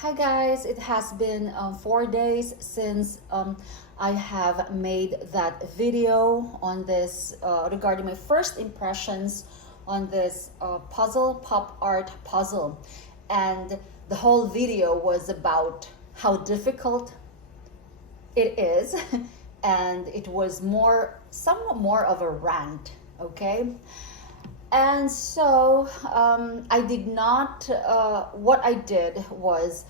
Hi guys, it has been 4 days since I have made that video on this regarding my first impressions on this puzzle, pop art puzzle. And the whole video was about how difficult it is and it was somewhat more of a rant, okay? And so I did not, what I did was,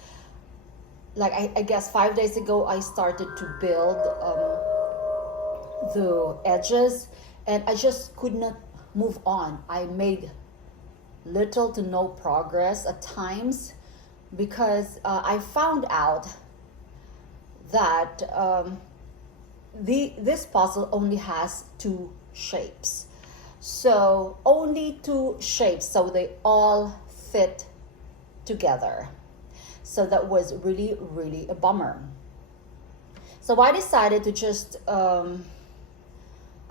like, I guess 5 days ago, I started to build the edges and I just could not move on. I made little to no progress at times because I found out that this puzzle only has two shapes. So only two shapes, so they all fit together. So that was really, really a bummer. So I decided to just, I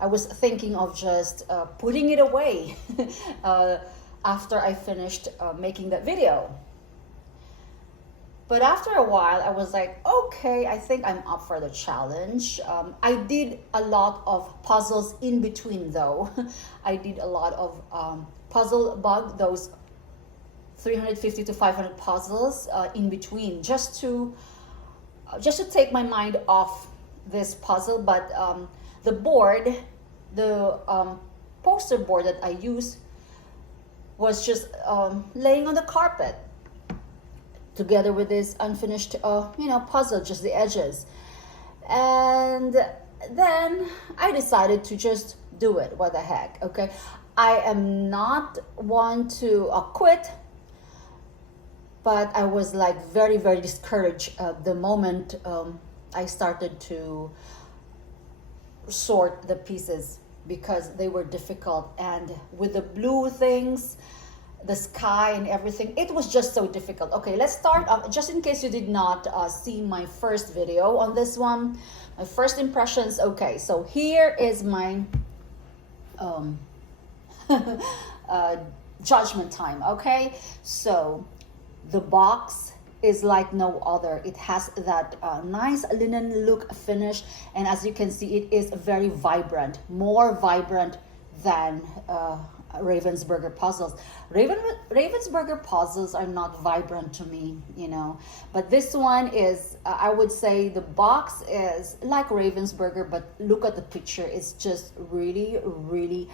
was thinking of just putting it away after I finished making that video. But after a while, I was like, okay, I think I'm up for the challenge. I did a lot of puzzles in between though. I did a lot of puzzle bug, those 350 to 500 puzzles in between just to take my mind off this puzzle. But the board, the poster board that I use was just laying on the carpet together with this unfinished puzzle, just the edges. And then I decided to just do it. What the heck, okay? I am not one to quit, but I was like very, very discouraged the moment I started to sort the pieces because they were difficult. And with the blue things, the sky and everything, it was just so difficult. Okay, let's start off, just in case you did not see my first video on this one, my first impressions. Okay, so here is my judgment time. Okay, so the box is like no other. It has that nice linen look finish, and as you can see, it is very vibrant, more vibrant than Ravensburger puzzles. Ravensburger puzzles are not vibrant to me, but this one is, I would say the box is like Ravensburger, but look at the picture. It's just really, really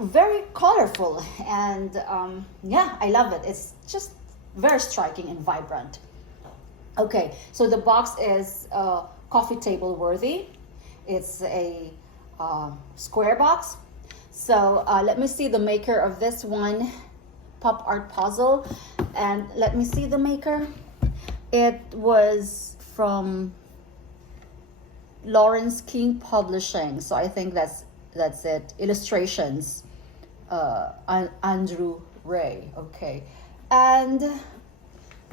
very colorful, and yeah, I love it. It's just very striking and vibrant. Okay, so the box is coffee table worthy. It's a square box. So let me see the maker of this one, pop art puzzle, and let me see the maker. It was from Lawrence King Publishing, so I think that's it. Illustrations, Andrew Ray. Okay, and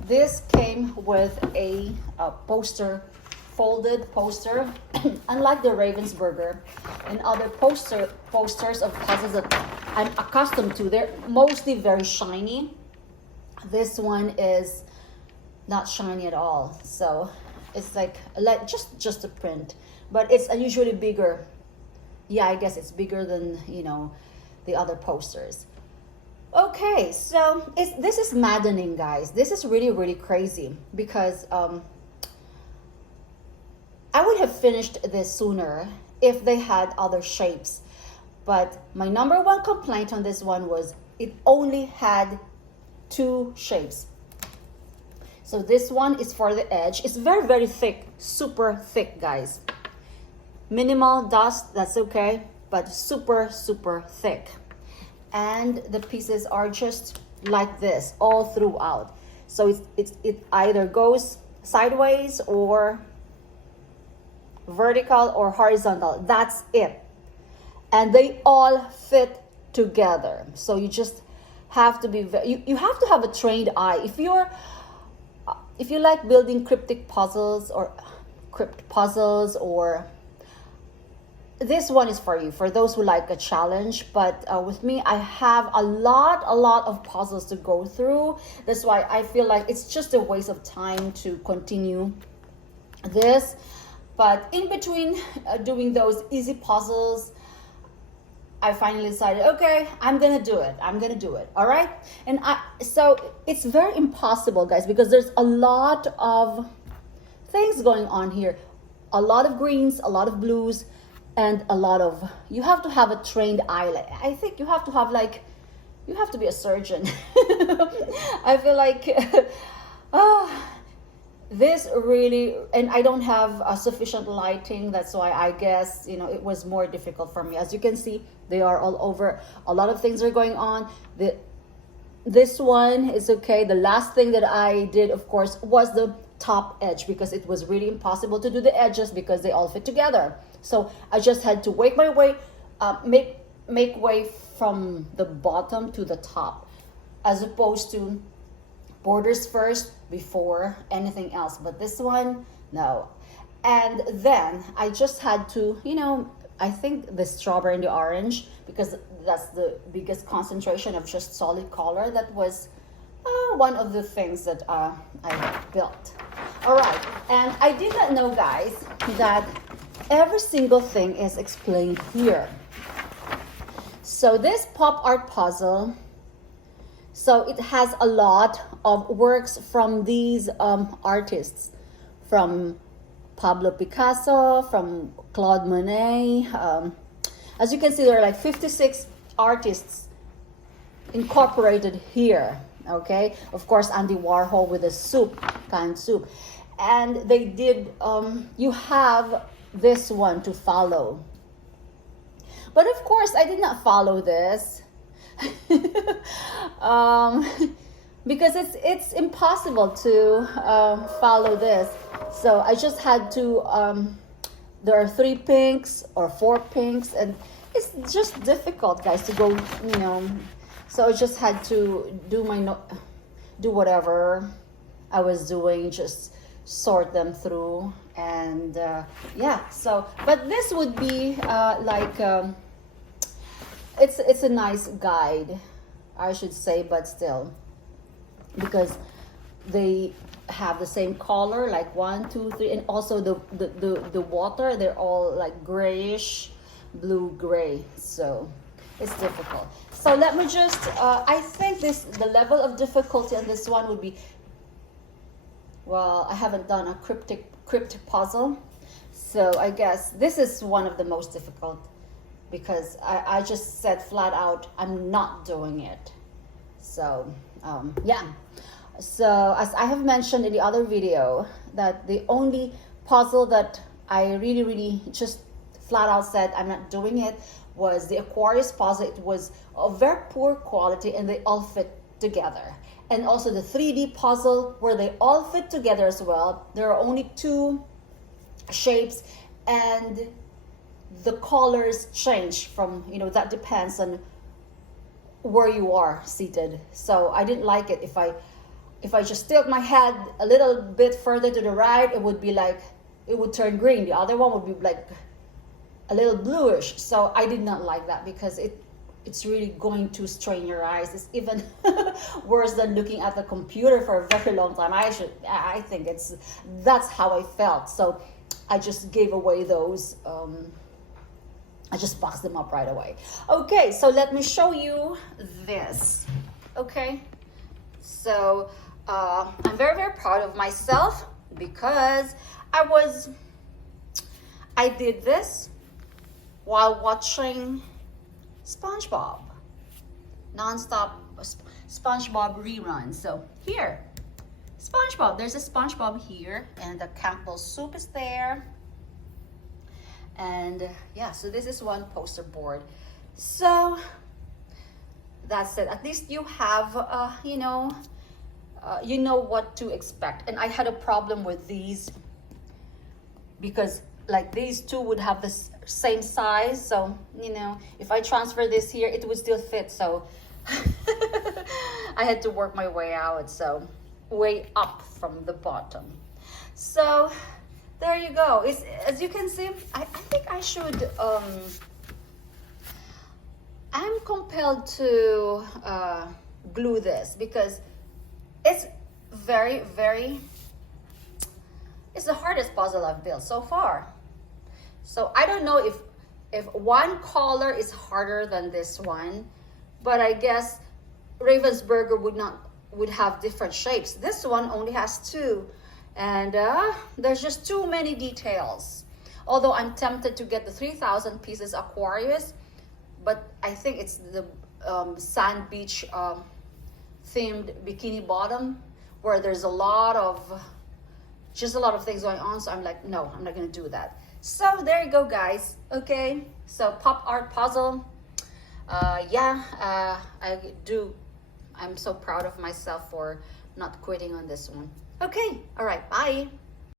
this came with a poster, folded poster. Unlike the Ravensburger and other posters of puzzles that I'm accustomed to, they're mostly very shiny. This one is not shiny at all, so it's like just a print, but it's unusually bigger. Yeah, I guess it's bigger than the other posters. Okay, so this is maddening, guys. This is really, really crazy because I would have finished this sooner if they had other shapes. But my number one complaint on this one was it only had two shapes. So this one is for the edge. It's very, very thick, super thick, guys. Minimal dust, that's okay, but super, super thick. And the pieces are just like this all throughout. So it either goes sideways or vertical or horizontal. That's it. And they all fit together. So you just have to be you have to have a trained eye. If you like building crypt puzzles or this one is for you, for those who like a challenge. But with me, I have a lot of puzzles to go through. That's why I feel like it's just a waste of time to continue this. But in between doing those easy puzzles, I finally decided, okay, I'm gonna do it. I'm gonna do it. All right. And so it's very impossible, guys, because there's a lot of things going on here. A lot of greens, a lot of blues, and a lot of, you have to have a trained eye. I think you have to have like, you have to be a surgeon. I feel like, this really, and I don't have sufficient lighting. That's why I guess, you know, it was more difficult for me. As you can see, they are all over. A lot of things are going on. This one is okay. The last thing that I did, of course, was the top edge, because it was really impossible to do the edges because they all fit together. So I just had to make my way, make way from the bottom to the top, as opposed to borders first before anything else. But this one, no. And then I just had to, you know, I think the strawberry and the orange, because that's the biggest concentration of just solid color. That was one of the things that I built. All right, and I did not know, guys, that every single thing is explained here. So this pop art puzzle, so it has a lot of works from these artists, from Pablo Picasso, from Claude Monet. As you can see, there are like 56 artists incorporated here. Okay, of course, Andy Warhol with the canned soup, and they did. You have this one to follow, but of course, I did not follow this. Because it's impossible to follow this. So I just had to, there are 3 pinks or 4 pinks, and it's just difficult, guys, to go, you know. So I just had to do whatever I was doing, just sort them through. And yeah, so, but this would be like, it's a nice guide, I should say, but still, because they have the same color, like 1, 2, 3, and also the water, they're all like grayish, blue gray. So it's difficult. So let me just, I think the level of difficulty on this one would be, well, I haven't done a crypt puzzle, so I guess this is one of the most difficult, because I just said flat out, I'm not doing it. So yeah, so as I have mentioned in the other video, that the only puzzle that I really just flat out said I'm not doing it was the Aquarius puzzle. It was of very poor quality and they all fit together. And also the 3D puzzle, where they all fit together as well. There are only 2 shapes and the colors change from, you know, that depends on where you are seated. So I didn't like it. If I just tilt my head a little bit further to the right, it would be like, it would turn green. The other one would be like a little bluish. So I did not like that, because it's really going to strain your eyes. It's even worse than looking at the computer for a very long time. I think that's how I felt. So I just gave away those. I just boxed them up right away. Okay, so let me show you this. Okay, so I'm very proud of myself, because I did this while watching SpongeBob, non-stop SpongeBob reruns. So here, SpongeBob, there's a SpongeBob here, and the Campbell soup is there. And yeah, so this is one poster board. So that's it. At least you have, you know what to expect. And I had a problem with these, because like these 2 would have the same size. So, you know, if I transfer this here, it would still fit. So I had to work my way out. So way up from the bottom. So there you go. It's, as you can see, I think I should, I'm compelled to glue this because it's very, very, it's the hardest puzzle I've built so far. So I don't know if one color is harder than this one, but I guess Ravensburger would have different shapes. This one only has two, and there's just too many details. Although I'm tempted to get the 3,000 pieces Aquarius, but I think it's the sand beach themed bikini bottom where there's a lot of things going on. So I'm like, no, I'm not gonna do that. So there you go, guys. Okay, so pop art puzzle. I'm so proud of myself for not quitting on this one. Okay, all right, bye.